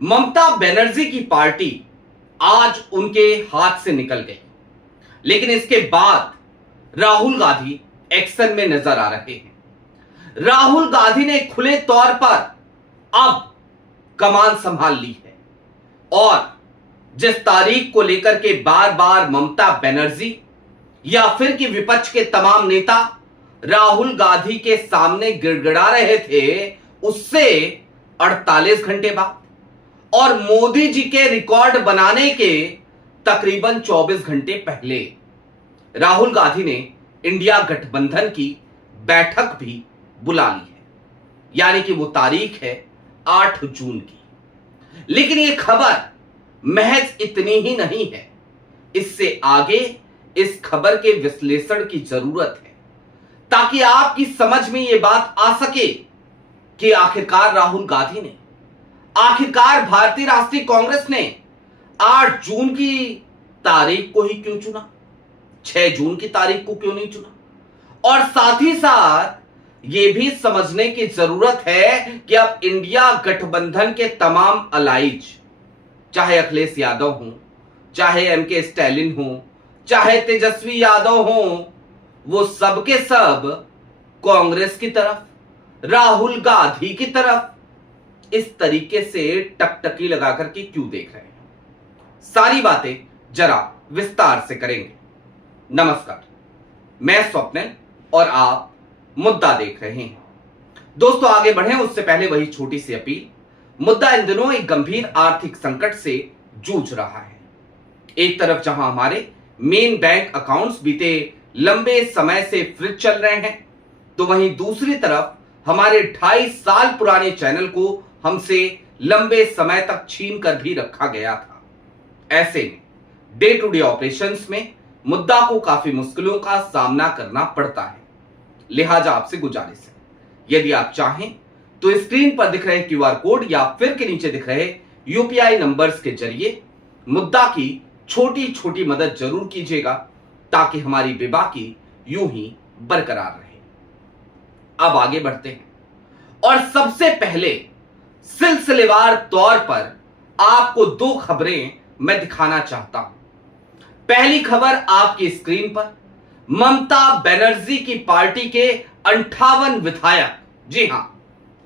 ममता बनर्जी की पार्टी आज उनके हाथ से निकल गई, लेकिन इसके बाद राहुल गांधी एक्शन में नजर आ रहे हैं। राहुल गांधी ने खुले तौर पर अब कमान संभाल ली है और जिस तारीख को लेकर के बार बार ममता बनर्जी या फिर कि विपक्ष के तमाम नेता राहुल गांधी के सामने गिड़गिड़ा रहे थे, उससे 48 घंटे बाद और मोदी जी के रिकॉर्ड बनाने के तकरीबन 24 घंटे पहले राहुल गांधी ने इंडिया गठबंधन की बैठक भी बुला ली है, यानी कि वो तारीख है 8 जून की। लेकिन ये खबर महज इतनी ही नहीं है, इससे आगे इस खबर के विश्लेषण की जरूरत है ताकि आपकी समझ में ये बात आ सके कि आखिरकार राहुल गांधी ने, आखिरकार भारतीय राष्ट्रीय कांग्रेस ने 8 जून की तारीख को ही क्यों चुना, 6 जून की तारीख को क्यों नहीं चुना। और साथ ही साथ यह भी समझने की जरूरत है कि अब इंडिया गठबंधन के तमाम अलाइज, चाहे अखिलेश यादव हो, चाहे एमके स्टैलिन हो, चाहे तेजस्वी यादव हो, वो सब के सब कांग्रेस की तरफ, राहुल गांधी की तरफ इस तरीके से टकटकी लगाकर के क्यों देख रहे हैं, सारी बातें जरा विस्तार से करेंगे। नमस्कार, मैं स्वप्निल और आप मुद्दा देख रहे हैं। दोस्तों, आगे बढ़ें उससे पहले वही छोटी सी अपील। मुद्दा इन दिनों एक गंभीर आर्थिक संकट से जूझ रहा है। एक तरफ जहां हमारे मेन बैंक अकाउंट्स बीते लंबे समय से फ्रीज चल रहे हैं, तो वहीं दूसरी तरफ हमारे 2.5 साल पुराने चैनल को हमसे लंबे समय तक छीन कर भी रखा गया था। ऐसे में डे टू डे ऑपरेशंस में मुद्दा को काफी मुश्किलों का सामना करना पड़ता है। लिहाजा आपसे गुजारिश है, यदि आप चाहें तो स्क्रीन पर दिख रहे क्यूआर कोड या फिर के नीचे दिख रहे यूपीआई नंबर्स के जरिए मुद्दा की छोटी छोटी मदद जरूर कीजिएगा ताकि हमारी बेबाकी यूं ही बरकरार रहे। अब आगे बढ़ते हैं और सबसे पहले सिलसिलेवार तौर पर आपको 2 खबरें मैं दिखाना चाहता हूं। पहली खबर आपकी स्क्रीन पर, ममता बनर्जी की पार्टी के 58 विधायक, जी हां,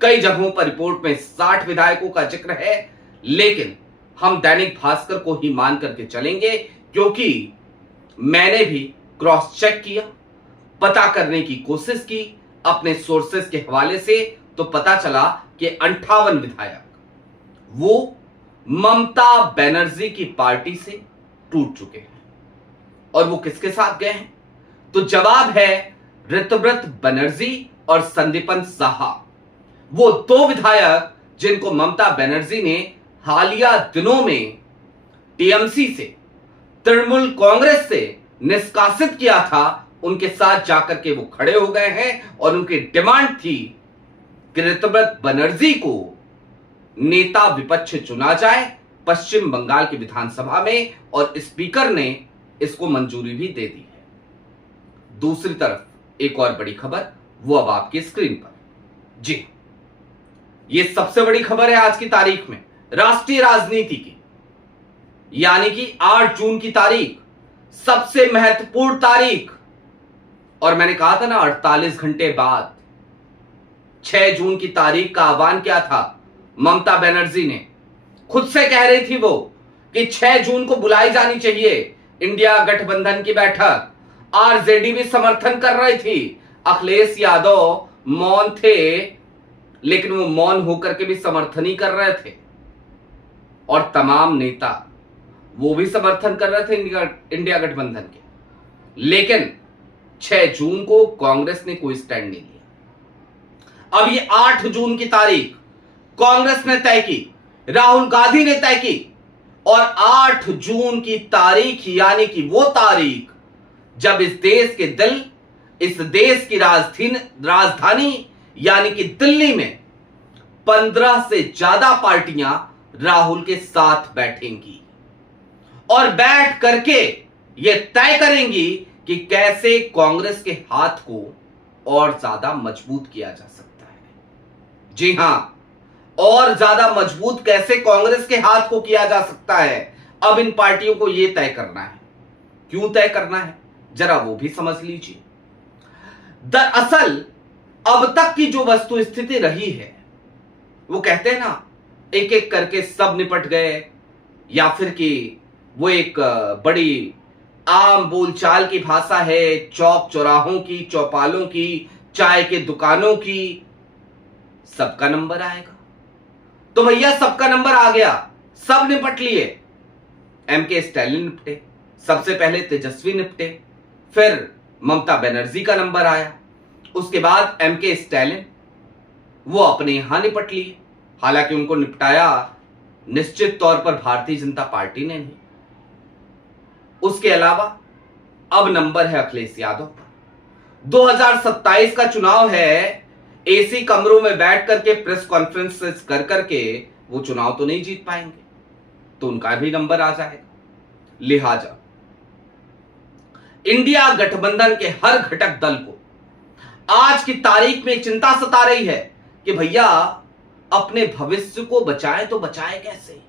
कई जगहों पर रिपोर्ट में 60 विधायकों का जिक्र है, लेकिन हम दैनिक भास्कर को ही मान करके चलेंगे क्योंकि मैंने भी क्रॉस चेक किया, पता करने की कोशिश की अपने सोर्सेस के हवाले से, तो पता चला कि 58 विधायक वो ममता बनर्जी की पार्टी से टूट चुके हैं। और वो किसके साथ गए हैं? तो जवाब है ऋतव्रत बनर्जी और संदीपन साहा, वो 2 विधायक जिनको ममता बनर्जी ने हालिया दिनों में टीएमसी से, तृणमूल कांग्रेस से निष्कासित किया था, उनके साथ जाकर के वो खड़े हो गए हैं और उनकी डिमांड थी कि ऋतव्रत बनर्जी को नेता विपक्ष चुना जाए पश्चिम बंगाल की विधानसभा में, और स्पीकर ने इसको मंजूरी भी दे दी है। दूसरी तरफ एक और बड़ी खबर, वो अब आपकी स्क्रीन पर। जी, ये सबसे बड़ी खबर है आज की तारीख में राष्ट्रीय राजनीति की, यानी कि 8 जून की तारीख सबसे महत्वपूर्ण तारीख। और मैंने कहा था ना, 48 घंटे बाद 6 जून की तारीख का आह्वान किया था ममता बनर्जी ने। खुद से कह रही थी वो कि 6 जून को बुलाई जानी चाहिए इंडिया गठबंधन की बैठक। आरजेडी भी समर्थन कर रही थी, अखिलेश यादव मौन थे, लेकिन वो मौन होकर के भी समर्थन ही कर रहे थे, और तमाम नेता वो भी समर्थन कर रहे थे इंडिया गठबंधन के। लेकिन 6 जून को कांग्रेस ने कोई स्टैंड नहीं लिया। अब ये 8 जून की तारीख कांग्रेस ने तय की, राहुल गांधी ने तय की, और 8 जून की तारीख यानी कि वो तारीख जब इस देश के दिल, इस देश की राजधानी यानी कि दिल्ली में 15 से ज्यादा पार्टियां राहुल के साथ बैठेंगी और बैठ करके ये तय करेंगी कि कैसे कांग्रेस के हाथ को और ज्यादा मजबूत किया जा सकता है। जी हां, और ज्यादा मजबूत कैसे कांग्रेस के हाथ को किया जा सकता है, अब इन पार्टियों को यह तय करना है। क्यों तय करना है, जरा वो भी समझ लीजिए। दरअसल अब तक की जो वस्तु स्थिति रही है, वो कहते हैं ना, एक एक करके सब निपट गए, या फिर कि वो एक बड़ी आम बोलचाल की भाषा है, चौक चौराहों की, चौपालों की, चाय के दुकानों की, सबका नंबर आएगा। तो भैया सबका नंबर आ गया, सब निपट लिए। एमके स्टैलिन निपटे, सबसे पहले तेजस्वी निपटे, फिर ममता बनर्जी का नंबर आया, उसके बाद एमके स्टैलिन वो अपने यहां निपट लिए। हालांकि उनको निपटाया निश्चित तौर पर भारतीय जनता पार्टी ने नहीं। उसके अलावा अब नंबर है अखिलेश यादव पर। 2027 का चुनाव है, एसी कमरों में बैठ करके प्रेस कॉन्फ्रेंसेस कर करके वो चुनाव तो नहीं जीत पाएंगे, तो उनका भी नंबर आ जाएगा। लिहाजा इंडिया गठबंधन के हर घटक दल को आज की तारीख में चिंता सता रही है कि भैया अपने भविष्य को बचाएं तो बचाएं कैसे,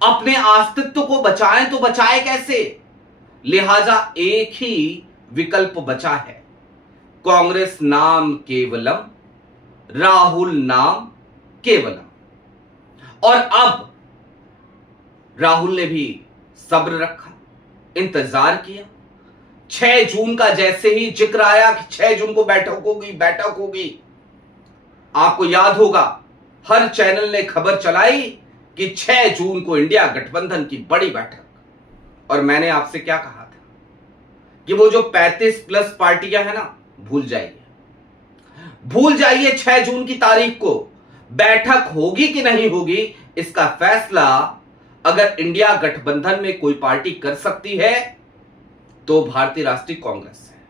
अपने अस्तित्व को बचाएं तो बचाएं कैसे। लिहाजा एक ही विकल्प बचा है, कांग्रेस नाम केवलम, राहुल नाम केवलम। और अब राहुल ने भी सब्र रखा, इंतजार किया। 6 जून का जैसे ही जिक्र आया कि 6 जून को बैठक होगी, आपको याद होगा हर चैनल ने खबर चलाई कि 6 जून को इंडिया गठबंधन की बड़ी बैठक। और मैंने आपसे क्या कहा था कि वो जो 35+ पार्टियां हैं ना, भूल जाइए 6 जून की तारीख को बैठक होगी कि नहीं होगी, इसका फैसला अगर इंडिया गठबंधन में कोई पार्टी कर सकती है तो भारतीय राष्ट्रीय कांग्रेस है।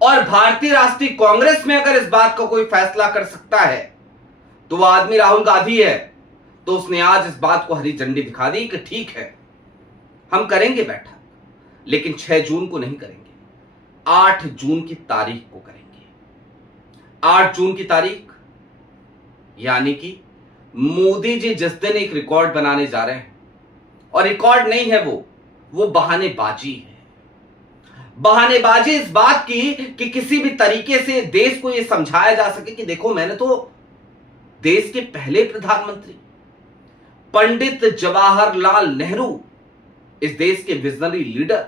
और भारतीय राष्ट्रीय कांग्रेस में अगर इस बात का कोई फैसला कर सकता है तो वो आदमी राहुल गांधी है। तो उसने आज इस बात को हरी झंडी दिखा दी कि ठीक है, हम करेंगे बैठक, लेकिन 6 जून को नहीं करेंगे, 8 जून की तारीख को करेंगे। 8 जून की तारीख यानी कि मोदी जी जिस दिन एक रिकॉर्ड बनाने जा रहे हैं, और रिकॉर्ड नहीं है वो बहानेबाजी है। बहानेबाजी इस बात की कि किसी भी तरीके से देश को यह समझाया जा सके कि देखो, मैंने तो देश के पहले प्रधानमंत्री पंडित जवाहरलाल नेहरू, इस देश के विजनरी लीडर,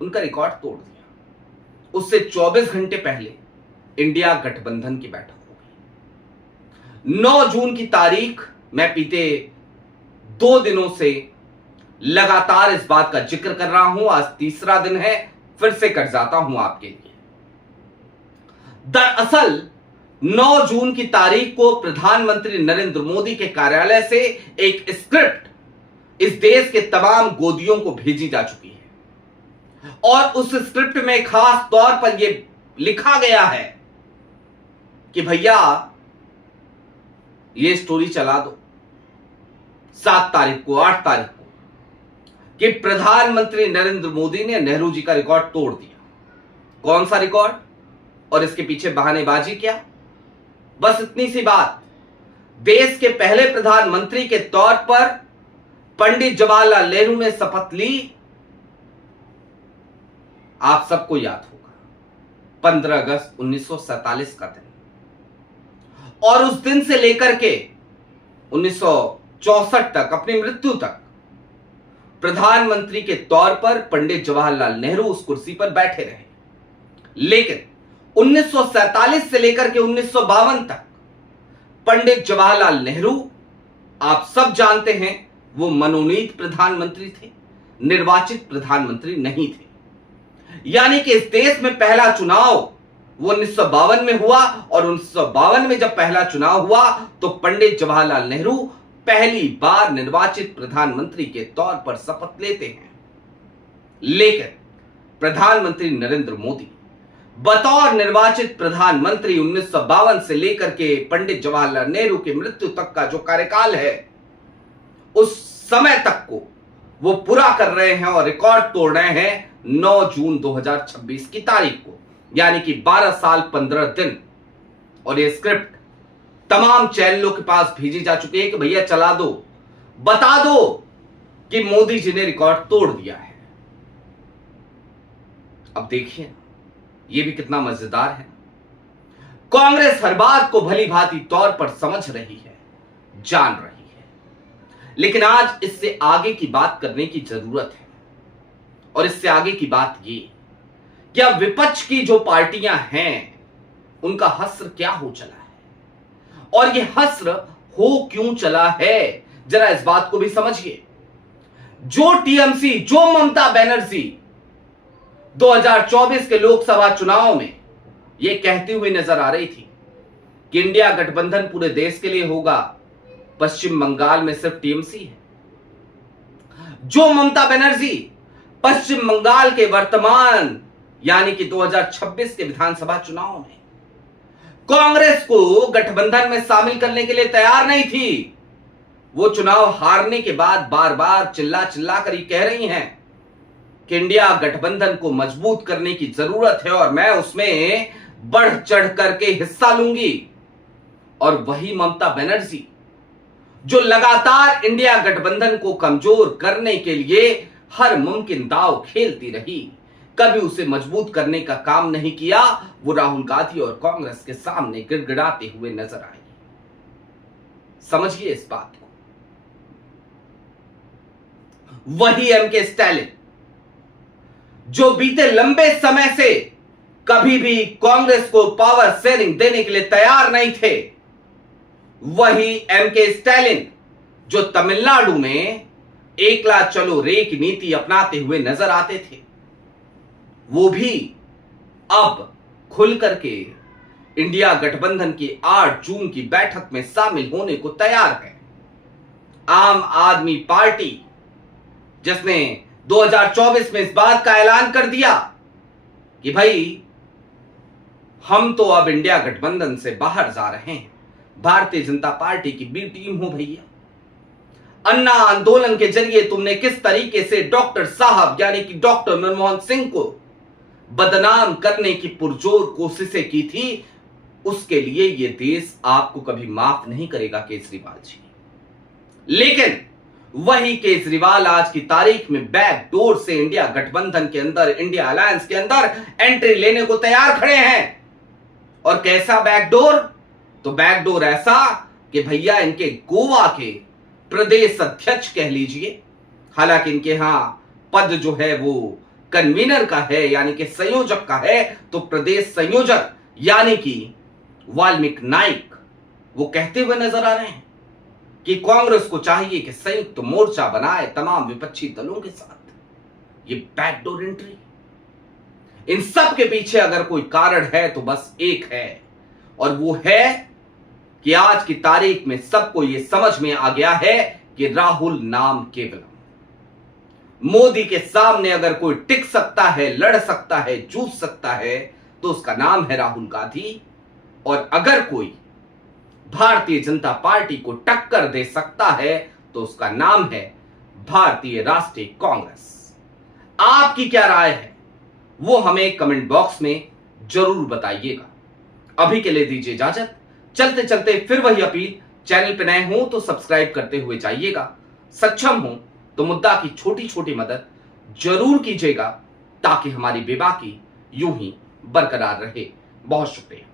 उनका रिकॉर्ड तोड़ दिया। उससे 24 घंटे पहले इंडिया गठबंधन की बैठक हो गई। 9 जून की तारीख मैं बीते 2 दिनों से लगातार इस बात का जिक्र कर रहा हूं, आज तीसरा दिन है, फिर से कर जाता हूं आपके लिए। दरअसल 9 जून की तारीख को प्रधानमंत्री नरेंद्र मोदी के कार्यालय से एक स्क्रिप्ट इस देश के तमाम गोदियों को भेजी जा चुकी है, और उस स्क्रिप्ट में खास तौर पर यह लिखा गया है कि भैया ये स्टोरी चला दो 7 तारीख को, 8 तारीख को, कि प्रधानमंत्री नरेंद्र मोदी ने नेहरू जी का रिकॉर्ड तोड़ दिया। कौन सा रिकॉर्ड और इसके पीछे बहानेबाजी क्या? बस इतनी सी बात, देश के पहले प्रधानमंत्री के तौर पर पंडित जवाहरलाल नेहरू ने शपथ ली। आप सबको याद होगा 15 अगस्त 1947 का दिन, और उस दिन से लेकर के 1964 तक, अपनी मृत्यु तक, प्रधानमंत्री के तौर पर पंडित जवाहरलाल नेहरू उस कुर्सी पर बैठे रहे। लेकिन 1947 से लेकर के 1952 तक पंडित जवाहरलाल नेहरू, आप सब जानते हैं, वो मनोनीत प्रधानमंत्री थे, निर्वाचित प्रधानमंत्री नहीं थे। यानी कि इस देश में पहला चुनाव वो 1952 में हुआ, और 1952 में जब पहला चुनाव हुआ तो पंडित जवाहरलाल नेहरू पहली बार निर्वाचित प्रधानमंत्री के तौर पर शपथ लेते हैं। लेकिन प्रधानमंत्री नरेंद्र मोदी बतौर निर्वाचित प्रधानमंत्री 1952 से लेकर के पंडित जवाहरलाल नेहरू की मृत्यु तक का जो कार्यकाल है, उस समय तक को वो पूरा कर रहे हैं और रिकॉर्ड तोड़ रहे हैं 9 जून 2026 की तारीख को, यानी कि 12 साल 15 दिन। और ये स्क्रिप्ट तमाम चैनलों के पास भेजी जा चुकी है कि भैया चला दो, बता दो कि मोदी जी ने रिकॉर्ड तोड़ दिया है। अब देखिए यह भी कितना मजेदार है। कांग्रेस हर बात को भली भांति तौर पर समझ रही है, जान रही है, लेकिन आज इससे आगे की बात करने की जरूरत है। और इससे आगे की बात ये कि अब विपक्ष की जो पार्टियां हैं उनका हस्र क्या हो चला है, और ये हस्र हो क्यों चला है, जरा इस बात को भी समझिए। जो टीएमसी, जो ममता बनर्जी 2024 के लोकसभा चुनाव में यह कहती हुई नजर आ रही थी कि इंडिया गठबंधन पूरे देश के लिए होगा, पश्चिम बंगाल में सिर्फ टीएमसी है। जो ममता बनर्जी पश्चिम बंगाल के वर्तमान यानी कि 2026 के विधानसभा चुनाव में कांग्रेस को गठबंधन में शामिल करने के लिए तैयार नहीं थी, वो चुनाव हारने के बाद बार बार चिल्ला चिल्ला कर ये कह रही हैं कि इंडिया गठबंधन को मजबूत करने की जरूरत है और मैं उसमें बढ़ चढ़ करके हिस्सा लूंगी। और वही ममता बनर्जी जो लगातार इंडिया गठबंधन को कमजोर करने के लिए हर मुमकिन दांव खेलती रही, कभी उसे मजबूत करने का काम नहीं किया, वो राहुल गांधी और कांग्रेस के सामने गिड़गिड़ाते हुए नजर आई। समझिए इस बात को। वही एमके स्टैलिन जो बीते लंबे समय से कभी भी कांग्रेस को पावर शेयरिंग देने के लिए तैयार नहीं थे, वही एमके स्टैलिन जो तमिलनाडु में एकला चलो रे की नीति अपनाते हुए नजर आते थे, वो भी अब खुल करके इंडिया गठबंधन की 8 जून की बैठक में शामिल होने को तैयार है। आम आदमी पार्टी जिसने 2024 में इस बात का ऐलान कर दिया कि भाई हम तो अब इंडिया गठबंधन से बाहर जा रहे हैं, भारतीय जनता पार्टी की बी टीम हो भैया। अन्ना आंदोलन के जरिए तुमने किस तरीके से डॉक्टर साहब यानी कि डॉक्टर मनमोहन सिंह को बदनाम करने की पुरजोर कोशिशें की थी, उसके लिए यह देश आपको कभी माफ नहीं करेगा केजरीवाल जी। लेकिन वही केजरीवाल आज की तारीख में बैकडोर से इंडिया गठबंधन के अंदर, इंडिया अलायंस के अंदर एंट्री लेने को तैयार खड़े हैं। और कैसा बैकडोर? तो बैकडोर ऐसा कि भैया इनके गोवा के प्रदेश अध्यक्ष कह लीजिए, हालांकि इनके यहां पद जो है वो कन्वीनर का है यानी कि संयोजक का है, तो प्रदेश संयोजक यानी कि वाल्मीकि नाइक वो कहते हुए नजर आ रहे हैं कि कांग्रेस को चाहिए कि संयुक्त मोर्चा बनाए तमाम विपक्षी दलों के साथ। ये बैकडोर एंट्री, इन सब के पीछे अगर कोई कारण है तो बस एक है, और वो है कि आज की तारीख में सबको ये समझ में आ गया है कि राहुल नाम केवलम। मोदी के सामने अगर कोई टिक सकता है, लड़ सकता है, जूझ सकता है, तो उसका नाम है राहुल गांधी। और अगर कोई भारतीय जनता पार्टी को टक्कर दे सकता है तो उसका नाम है भारतीय राष्ट्रीय कांग्रेस। आपकी क्या राय है वो हमें कमेंट बॉक्स में जरूर बताइएगा। अभी के लिए दीजिए इजाजत। चलते चलते फिर वही अपील, चैनल पे नए हो तो सब्सक्राइब करते हुए जाइएगा, सक्षम हो तो मुद्दा की छोटी छोटी मदद जरूर कीजिएगा ताकि हमारी बेबाकी यूं ही बरकरार रहे। बहुत शुक्रिया।